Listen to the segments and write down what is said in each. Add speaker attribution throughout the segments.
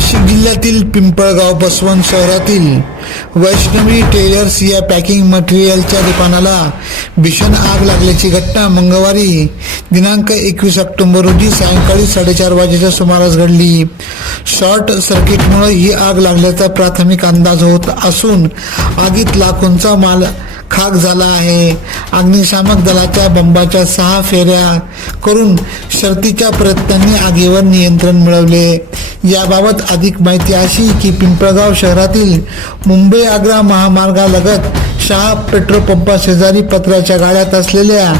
Speaker 1: नाशिक जिल्ह्यातील पिंपळगाव बसवंत शहरातील वैष्णवी टेलर्स या पॅकिंग मटेरियलच्या दुकानाला भीषण आग लागल्याची घटना मंगळवारी दिनांक एकवीस ऑक्टोबर रोजी सायंकाळी साडेचार वाजेच्या सुमारास घडली. शॉर्ट सर्किटमुळे ही आग लागल्याचा प्राथमिक अंदाज होत असून आगीत लाखोंचा माल खाक झाला आहे. अग्निशामक दलाच्या बंबाच्या सहा फेऱ्या करून शर्तीच्या प्रयत्नांनी आगीवर नियंत्रण मिळवले. याबाबत अधिक माहिती अशी की पिंपळगाव शहरातील मुंबई आग्रा महामार्गालगत शहा पेट्रोल पंपा शेजारी पत्राच्या गाड्यात असलेल्या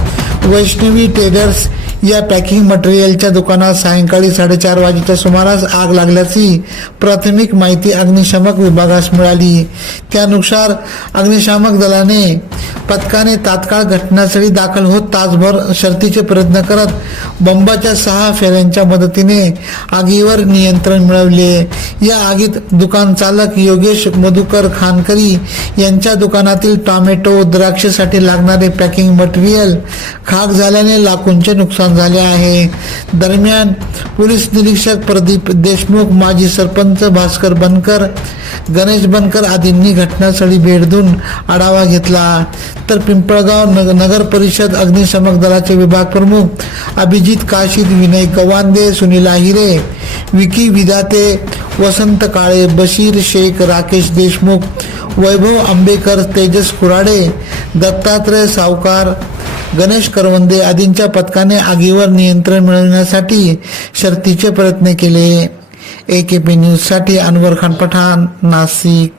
Speaker 1: वैष्णवी ट्रेडर्स या पॅकिंग मटेरियलच्या दुकानात सायंकाळी साडेचार वाजेच्या सुमारास आग लागल्याची प्राथमिक माहिती अग्निशामक विभागास मिळाली. त्यानुसार अग्निशामक दलाने पथकाने तात्काळ घटनास्थळी दाखल होत तासभर शर्तीचे प्रयत्न करत बंबाच्या सहा फेऱ्यांच्या मदतीने आगीवर नियंत्रण मिळवले. या आगीत दुकान चालक योगेश मधुकर खानकरी यांच्या दुकानातील टॉमॅटो द्राक्षेसाठी लागणारे पॅकिंग मटेरियल खाक झाल्याने लाखोंचे नुकसान झाले आहे. दरम्यान पोलीस निरीक्षक प्रदीप देशमुख माजी सरपंच भास्कर बनकर गणेश बनकर आदींनी घटनास्थळी भेट देऊन आढावा घेतला. तर पिंपळगाव नग नगर परिषद अग्निशमक दलाचे विभाग प्रमुख अभिजित काशीद विनय गवांदे सुनील आहिरे विकी विदाते वसंत काळे बशीर शेख राकेश देशमुख वैभव आंबेकर तेजस कुराडे दत्तात्रय सावकार गणेश करवंदे आदींच्या पथकाने आगीवर नियंत्रण मिळवण्यासाठी शर्तीचे प्रयत्न केले. ए के पी न्यूजसाठी अनवर खान पठाण नाशिक.